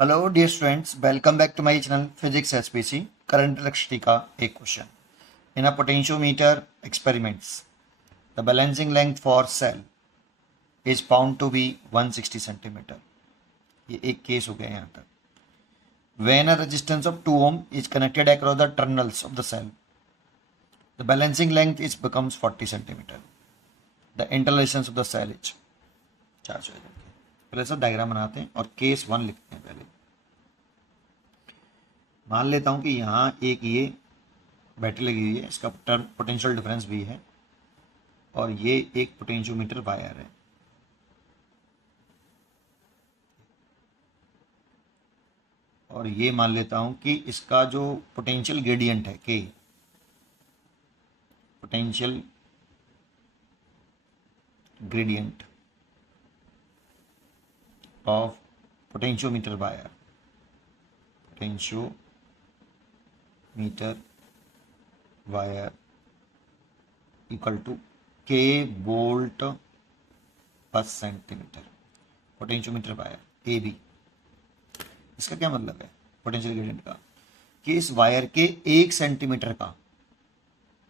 Hello dear students, welcome back to my channel physics SPC. Current electricity का एक question in a potentiometer experiments. The balancing length for cell is found to be 160 centimetre. ये एक case हो गया यहाँ तक। When a resistance of 2 ohm is connected across the terminals of the cell, the balancing length is becomes 40 centimetre. The inter resistance of the cell is charge हो जाएगी। पहले सब डायग्राम बनाते हैं और केस 1 लिखते हैं। पहले मान लेता हूँ कि यहाँ एक ये बैटरी लगी हुई है, इसका पोटेंशियल डिफरेंस भी है, और ये एक पोटेंशियोमीटर वायर है। और ये मान लेता हूं कि इसका जो पोटेंशियल ग्रेडियंट है K, potential gradient of potentiometer wire, potentiometer wire equal to K volt per centimetre. Potentiometer wire A B, इसका क्या मतलब है पोटेंशियल ग्रेडियंट का? कि इस वायर के 1 सेंटीमीटर का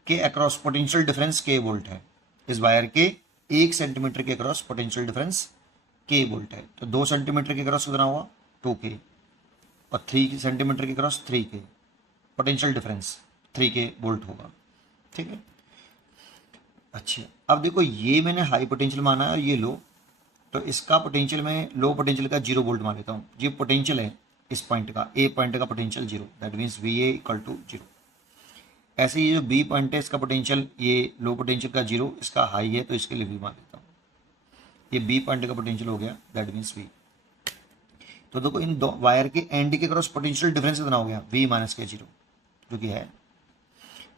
के अक्रॉस पोटेंशियल डिफरेंस के वोल्ट है। इस वायर के 1 सेंटीमीटर के अक्रॉस पोटेंशियल डिफरेंस के वोल्ट है। तो 2 सेंटीमीटर के अक्रॉस कितना हुआ 2K, और 3 सेंटीमीटर के across 3K। Potential difference 3K volt होगा। ठीक है। अच्छा, अब देखो ये मैंने हाई पोटेंशियल माना है और ये लो, तो इसका पोटेंशियल मैं लो पोटेंशियल का 0 वोल्ट मान लेता हूँ। ये पोटेंशियल है इस पॉइंट का, ए पॉइंट का potential 0, that means V A equal to 0। ऐसे ये जो बी पॉइंट है इसका पोटेंशियल, ये लो पोटेंशियल का 0, इसका हाई है तो इसके लिए वी मान लेता हूँ। ये बी पॉइंट का पोटेंशियल हो गया, दैट मीन्स वी। तो देखो इन दो वायर के एंड के क्रॉस पोटेंशियल डिफरेंस कितना हो गया, वी माइनस के 0, जो कि है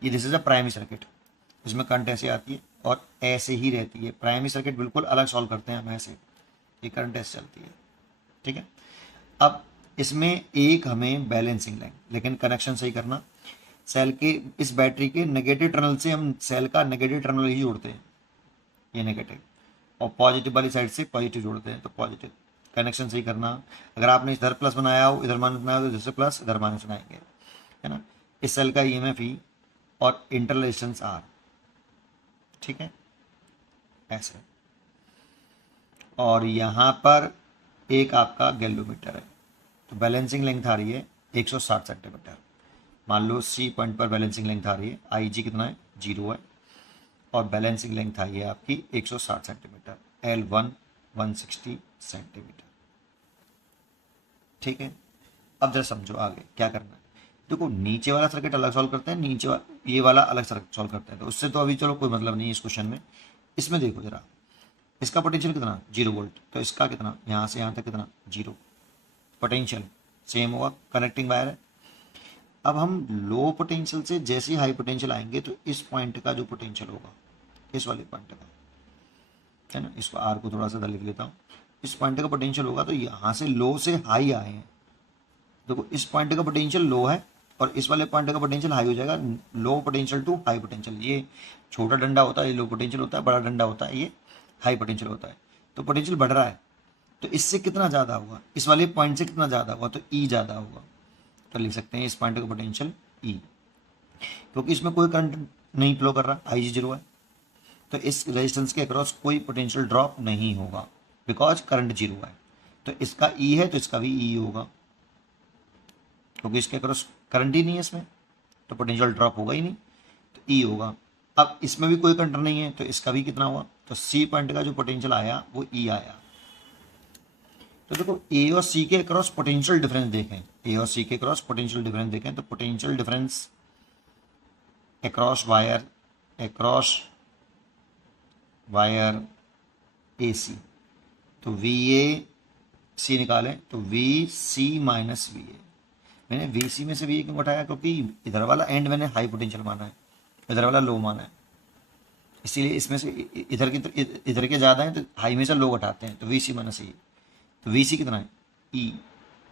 ये। This is a primary circuit. इसमें करंट ऐसे आती है और ऐसे ही रहती है। प्राइमरी सर्किट बिल्कुल अलग सॉल्व करते हैं हम ऐसे, ये करंट ऐसे चलती है। ठीक है। अब इसमें एक हमें बैलेंसिंग लाइन, लेकिन कनेक्शन सही करना। सेल के इस बैटरी के नेगेटिव टर्मिनल से हम सेल का नेगेटिव टर्मिनल ही जोड़ते हैं, ये नेगेटिव, और पॉजिटिव वाली साइड से पॉजिटिव जोड़ते हैं, तो पॉजिटिव। कनेक्शन सही करना। अगर आपने इधर प्लस बनाया हो, इधर माइनस बनाया हो, तो इधर से प्लस इधर माइनस बनाएंगे, है ना। इस सेल का ईएमएफ ई और इंटर रेजिस्टेंस आर। ठीक है, ऐसे। और यहाँ पर एक आपका गैल्वेमीटर है, तो बैलेंसिंग लेंथ आ रही है 160 सेंटीमीटर। मान लो सी पॉइंट पर बैलेंसिंग लेंथ आ रही है, आई जी कितना है 0 है, और बैलेंसिंग लेंथ आई है आपकी 160 सेंटीमीटर, L1 160 सेंटीमीटर। ठीक है। अब जरा समझो आगे क्या करना है। देखो नीचे वाला सर्किट अलग सॉल्व करते हैं, ये वाला अलग सर्किट सॉल्व करते हैं, तो उससे तो अभी चलो कोई मतलब नहीं है इस क्वेश्चन में। इसमें देखो जरा, इसका पोटेंशियल कितना 0 वोल्ट, तो इसका कितना यहाँ से यहाँ तक कितना 0। पोटेंशियल सेम होगा, कनेक्टिंग वायर है। अब हम लो पोटेंशियल से जैसे ही हाई पोटेंशियल आएंगे, तो इस पॉइंट का जो पोटेंशियल होगा, इस वाले पॉइंट का, है ना, इसको आर को थोड़ा सा इधर लिख लेता हूँ। इस पॉइंट का पोटेंशियल होगा, तो यहाँ से लो से हाई आए हैं। देखो इस पॉइंट का पोटेंशियल लो है और इस वाले पॉइंट का पोटेंशियल हाई हो जाएगा। Low potential to high potential, ये छोटा डंडा होता है, ये लो पोटेंशियल होता है, बड़ा डंडा होता है, ये हाई पोटेंशियल होता है। तो पोटेंशियल बढ़ रहा है, तो इससे कितना ज़्यादा होगा, इस वाले पॉइंट से कितना ज़्यादा होगा, तो ई ज़्यादा होगा। तो लिख सकते हैं इस पॉइंट का पोटेंशियल ई, क्योंकि इसमें कोई करंट नहीं फ्लो कर रहा, आई 0 है, तो इस रेजिस्टेंस के अक्रॉस कोई पोटेंशियल ड्रॉप नहीं होगा, बिकॉज करंट 0 है। तो इसका ई है तो इसका भी ई होगा, क्योंकि इसके अक्रॉस करंट ही नहीं है इसमें, तो पोटेंशियल ड्रॉप होगा ही नहीं, तो ई होगा। अब इसमें भी कोई करंट नहीं है, तो इसका भी कितना हुआ, तो सी पॉइंट का जो पोटेंशियल आया वो ई आया। तो देखो ए और सी के अक्रॉस पोटेंशियल डिफरेंस देखें, ए और सी के अक्रॉस पोटेंशियल डिफरेंस देखें, तो potential difference across wire A C, तो वी ए सी निकालें तो V C minus V A. मैंने वी सी में से वी ए क्यों उठाया, क्योंकि इधर वाला एंड मैंने हाई पोटेंशियल माना है, इधर वाला लो माना है, इसीलिए इसमें से इधर के ज़्यादा हैं तो हाई में से लो उठाते हैं, तो वी सी माइनस ई। तो वी सी कितना है ई,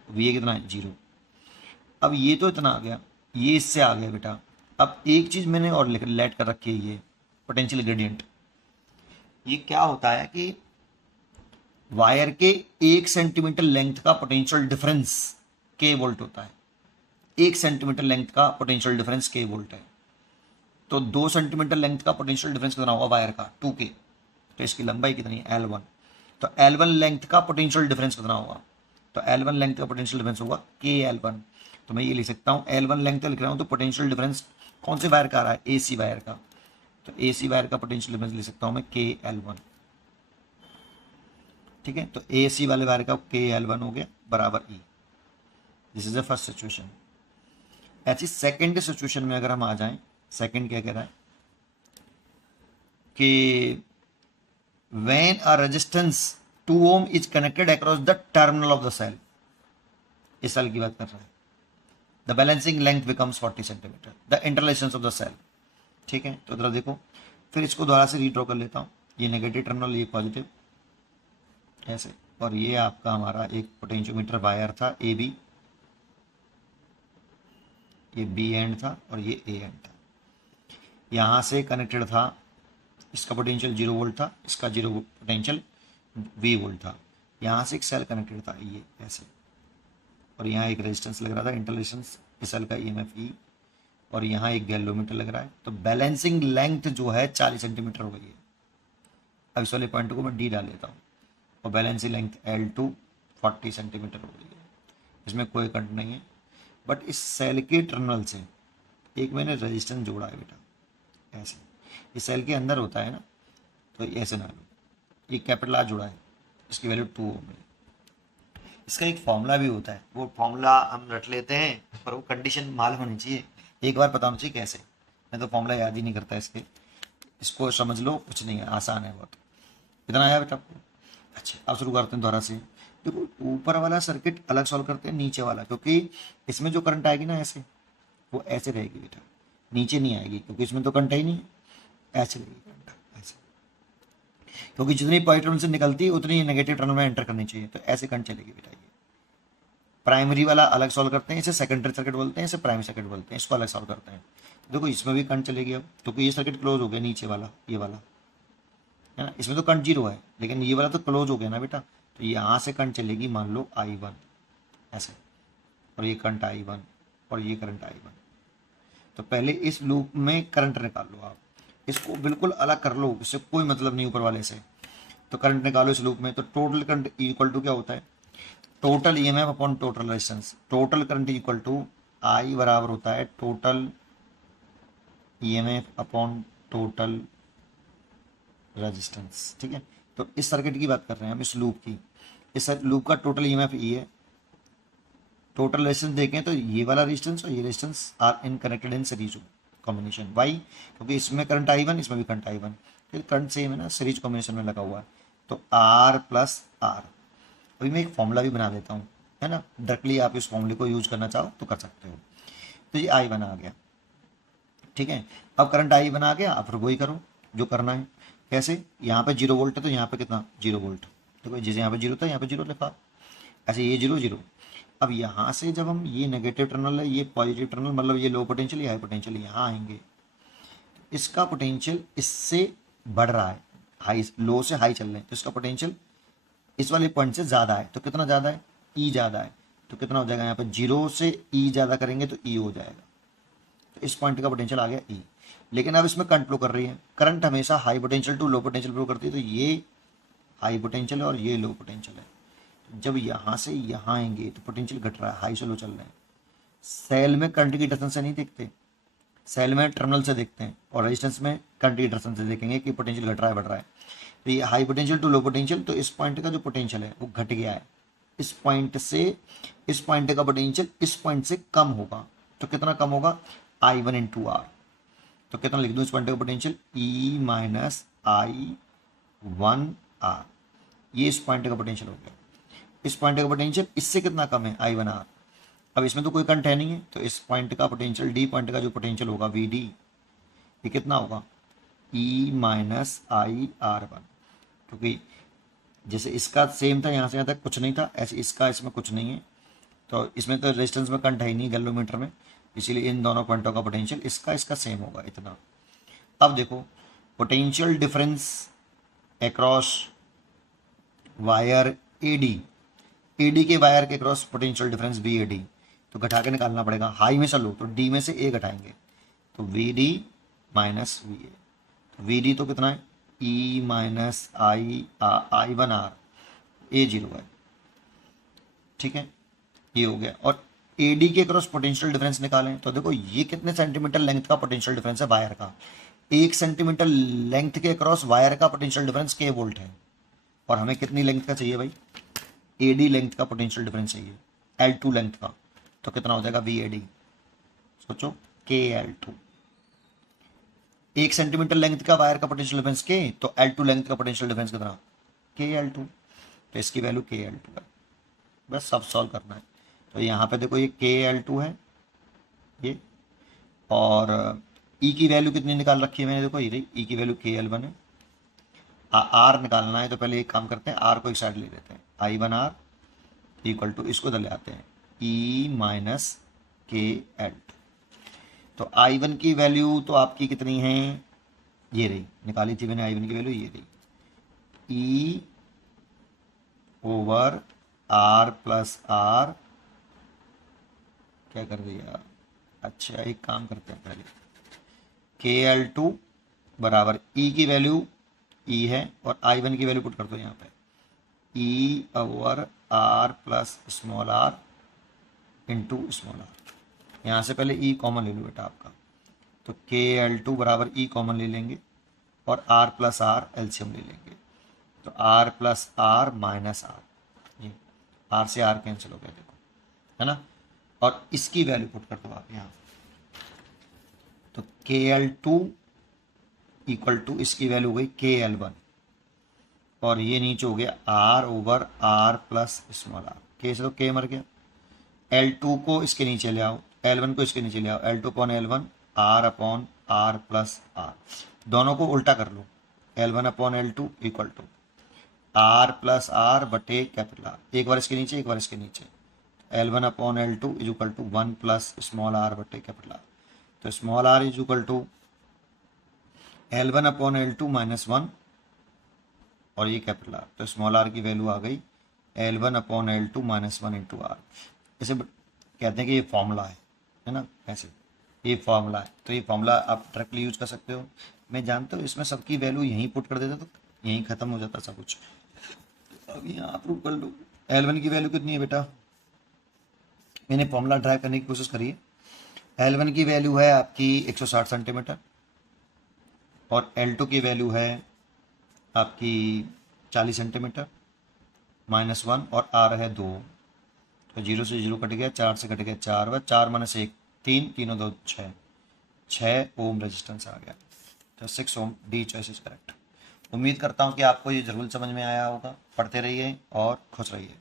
वी ए कितना है 0। अब ये तो इतना आ गया, ये इससे आ गया बेटा। अब एक चीज़ मैंने और लेट कर रखी है, ये पोटेंशियल ग्रेडियंट। ये क्या होता है कि वायर के 1 सेंटीमीटर लेंथ का पोटेंशियल डिफरेंस के वोल्ट होता है। 1 सेंटीमीटर लेंथ का पोटेंशियल डिफरेंस के वोल्ट है। तो 2 सेंटीमीटर लेंथ का पोटेंशियल डिफरेंस कितना होगा वायर का 2K। तो इसकी लंबाई कितनी है L1। तो L1 लेंथ का पोटेंशियल डिफरेंस कितना होगा, तो L1 लेंथ का पोटेंशियल डिफरेंस होगा KL1। तो मैं ये लिख सकता हूँ L1 लेंथ का लिख रहा हूँ, तो पोटेंशियल डिफरेंस कौन से वायर का आ रहा है, AC वायर का। तो AC वायर का पोटेंशियल डिफरेंस लिख सकता हूँ मैं KL1। ठीक है, तो AC वाले वायर का KL1 हो गया बराबर E। This is the first situation. ऐसी सेकेंड सिचुएशन में अगर हम आ जाएं, सेकेंड क्या कह रहा है कि when a resistance 2 ohm is connected across the terminal of the cell, इस सेल की बात कर रहा है, the balancing length becomes 40 cm, the interrelations of the cell। ठीक है, तो जरा देखो, फिर इसको दोबारा से रीड्रॉ कर लेता हूँ। ये नेगेटिव टर्मिनल, ये पॉजिटिव, ऐसे, और ये आपका हमारा एक पोटेंशियोमीटर वायर था AB, ये B एंड था और ये A एंड था। यहाँ से कनेक्टेड था, इसका पोटेंशियल 0 वोल्ट था, इसका 0 पोटेंशियल V वोल्ट था। यहाँ से एक सेल कनेक्टेड था ये ऐसे, और यहाँ एक रेजिस्टेंस लग रहा था, इंटरलेशंस इस सेल का EMF E, और यहाँ एक गैलोमीटर लग रहा है। तो बैलेंसिंग लेंथ जो है 40 सेंटीमीटर हो गई है। अब इस वाले पॉइंट को मैं D डाल देता हूँ, और बैलेंसिंग लेंथ L2 40 सेंटीमीटर हो गई है। इसमें कोई करंट नहीं है, बट इस सेल के टर्मिनल से एक मैंने रेजिस्टेंस जोड़ा है बेटा, ऐसे। इस सेल के अंदर होता है ना, तो ऐसे ना लो, ये कैपिटल R जुड़ा है, इसकी वैल्यू 2 ओम है। इसका एक फॉर्मूला भी होता है, वो फॉर्मूला हम रट लेते हैं, पर वो कंडीशन मालूम होनी चाहिए, एक बार पता होना चाहिए कैसे। मैं तो फॉर्मूला याद ही नहीं करता इसके, इसको समझ लो, कुछ नहीं है, आसान है बहुत। इतना आया बेटा आपको? अच्छा, अब शुरू करते हैं दोबारा से। देखो, ऊपर वाला सर्किट अलग सॉल्व करते हैं नीचे वाला, क्योंकि इसमें जो करंट आएगी ना ऐसे, वो ऐसे रहेगी बेटा, नीचे नहीं आएगी, क्योंकि इसमें तो करंट ही नहीं है, ऐसे रहेगी करंट ऐसे, क्योंकि जितनी पॉजिटिव टर्मिनल से निकलती है उतनी नेगेटिव टर्मिनल में एंटर करनी चाहिए। तो ऐसे करंट चलेगी बेटा। ये प्राइमरी वाला अलग सॉल्व करते हैं, इसे सेकेंडरी सर्किट बोलते हैं, इसे प्राइमरी सर्किट बोलते हैं, इसको अलग सॉल्व करते हैं। देखो, इसमें भी करंट चलेगी अब, क्योंकि ये सर्किट क्लोज हो गया, नीचे वाला ये वाला है ना, इसमें तो करंट 0 है, लेकिन ये वाला तो क्लोज हो गया ना बेटा। तो यहाँ से करंट चलेगी, मान लो I1 ऐसे, और ये करंट I1 और ये करंट I1। तो पहले इस लूप में करंट निकाल लो आप, इसको बिल्कुल अलग कर लो, इससे कोई मतलब नहीं ऊपर वाले से। तो करंट निकालो इस लूप में, तो टोटल करंट इक्वल टू क्या होता है, total EMF upon total resistance. Total current equal to I बराबर होता है total EMF upon total resistance. ठीक है, तो इस सर्किट की बात कर रहे हैं हम, इस लूप की। इस लूप का टोटल EMF E है। टोटल रेजिस्टेंस देखें तो ये वाला रेजिस्टेंस और ये resistance are in connected in series combination. Why, क्योंकि इसमें करंट I1, इसमें भी करंट I1, फिर करंट सेम है ना, सीरीज कॉम्बिनेशन में लगा हुआ है। तो R प्लस R। अभी मैं एक फॉर्मूला भी बना देता हूँ, है ना, डायरेक्टली आप इस फॉर्मूले को यूज करना चाहो तो कर सकते हो। तो ये I1 आ गया। ठीक है, अब करंट I1 आ गया, आप फिर वही करो जो करना है। कैसे, यहाँ पे 0 वोल्ट है, तो यहाँ पे कितना 0 वोल्ट, देखो जैसे यहाँ पे 0 था, यहाँ पे 0 लिखा, ऐसे ये 0 0। अब यहाँ से जब हम, ये नेगेटिव टर्मिनल है, ये पॉजिटिव टर्मिनल, मतलब ये लो पोटेंशियल, ये हाई पोटेंशियल, यहाँ आएंगे, इसका पोटेंशियल इससे बढ़ रहा है, हाई, लो से हाई चल रहे हैं, तो इसका पोटेंशियल इस वाले पॉइंट से ज़्यादा है। तो कितना ज़्यादा है, E ज़्यादा है, तो कितना हो जाएगा, यहाँ पे 0 से E ज़्यादा करेंगे तो E हो जाएगा। तो इस पॉइंट का पोटेंशियल आ गया E। लेकिन अब इसमें करंट फ्लो कर रही है, करंट हमेशा high potential to low potential flow करती है, तो ये हाई पोटेंशियल है और ये लो पोटेंशियल है। जब यहाँ से यहाँ आएंगे तो पोटेंशियल घट रहा है, हाई से लो चल रहे हैं। सेल में करंट की डायरेक्शन से नहीं देखते, सेल में टर्मिनल से देखते हैं, और रेजिस्टेंस में करंट की डायरेक्शन से देखेंगे कि पोटेंशियल घट रहा है बढ़ रहा है। तो ये high potential to low potential, तो इस पॉइंट का जो पोटेंशियल है वो घट गया है, इस पॉइंट से इस पॉइंट का पोटेंशियल इस पॉइंट से कम होगा। तो कितना कम होगा, I1 इंटू R। तो कितना लिख दूँ इस पॉइंट का potential, E minus I1 R। ये इस पॉइंट का पोटेंशियल हो गया। इस पॉइंट का पोटेंशियल इससे कितना कम है, I1 R। अब इसमें तो कोई करंट है नहीं है, तो इस पॉइंट का पोटेंशियल, D पॉइंट का जो पोटेंशियल होगा VD, ये कितना होगा, E माइनस IR1। क्योंकि जैसे इसका सेम था, यहाँ से यहाँ तक कुछ नहीं था, ऐसे इसका इसमें कुछ नहीं है, तो इसमें तो रेजिस्टेंस में करंट है ही नहीं गैलोमीटर में, इसीलिए इन दोनों पॉइंटों का पोटेंशियल इसका इसका सेम होगा इतना। अब देखो, potential difference across wire AD, AD के वायर के cross potential difference V AD, तो घटा के निकालना पड़ेगा। हाई में चलो तो डी में से ए घटाएंगे, तो V D minus V A, तो वी डी तो कितना है E minus I one R, A zero है, ठीक है, ये हो गया। और एडी के क्रॉस पोटेंशियल डिफरेंस निकालें तो देखो ये कितने सेंटीमीटर लेंथ का पोटेंशियल डिफरेंस है वायर का, 1 सेंटीमीटर लेंथ के क्रॉस वायर का पोटेंशियल डिफरेंस के वोल्ट है, और हमें कितनी लेंथ का चाहिए भाई, एडी लेंथ का पोटेंशियल डिफरेंस चाहिए, L2 लेंथ का, तो कितना हो जाएगा वी एडी, सोचो के L2, 1 सेंटीमीटर लेंथ का वायर का पोटेंशियल डिफरेंस के, तो L2 लेंथ का पोटेंशियल डिफरेंस कितना के L2, तो इसकी वैल्यू के L2 है, बस सब सॉल्व करना है। तो यहाँ पे देखो ये के L2 है ये, और ई की वैल्यू कितनी निकाल रखी है मैंने, देखो ये रही ई की वैल्यू के L1 है, आर निकालना है, तो पहले एक काम करते हैं, आर को एक साइड ले लेते हैं, I one R equal to, इसको इधर ले आते हैं ई माइनस के L2, तो आई वन की वैल्यू तो आपकी कितनी है, ये रही, निकाली थी मैंने आई वन की वैल्यू, ये रही E over R plus R, क्या कर दिया, अच्छा एक काम करते हैं पहले, के L2 बराबर ई की वैल्यू ई है और आई वन की वैल्यू पुट कर दो यहाँ पे, E over R plus small R into small R, यहाँ से पहले ई कॉमन ले लो बेटा आपका, तो के L2 बराबर ई कॉमन ले लेंगे और आर प्लस आर एलसीएम ले लेंगे, तो R plus R minus R, ये आर से आर कैंसिल हो गया देखो, है ना, और इसकी वैल्यू पुट कर दो आप यहाँ, तो के L2 इक्वल टू इसकी वैल्यू हो गई के L1, और ये नीचे हो गया R over R plus small R, के से तो के मर गया, L2 को इसके नीचे ले आओ, L1 को इसके नीचे ले आओ, L2 upon L1 R upon R plus R, दोनों को उल्टा कर लो, L1 upon L2 equal to R plus R बटे कैपिटल आर, एक बार इसके नीचे एक बार इसके नीचे, L1 upon L2 is equal to 1 plus small R बटे कैपिटल आर, तो small R is equal to L1 upon L2 minus 1 और ये कैपिटल आर, तो स्मॉल आर की वैल्यू आ गई L1 upon L2 minus 1 into are, इसे कहते हैं कि ये फॉर्मूला है ना, ऐसे ये फॉर्मूला है, तो ये फॉर्मूला आप डायरेक्टली यूज कर सकते हो, मैं जानता हूँ इसमें सबकी वैल्यू यहीं पुट कर देते तो यहीं खत्म हो जाता सब कुछ, अब यहाँ प्रूव कर लो, L1 की वैल्यू कितनी है बेटा, मैंने फॉर्मूला ड्राइव करने की कोशिश करी है, L1 की वैल्यू है आपकी 160 सेंटीमीटर और L2 की वैल्यू है आपकी 40 सेंटीमीटर माइनस 1 और आर है 2, तो 0 से 0 कट गया, 4 से कट गया 4, व 4 माइनस 1 3, 3 और 2 6 ओम रेजिस्टेंस आ गया, तो 6 ओम, डी चॉइस इज करेक्ट। उम्मीद करता हूँ कि आपको ये जरूर समझ में आया होगा, पढ़ते रहिए और खुश रहिए।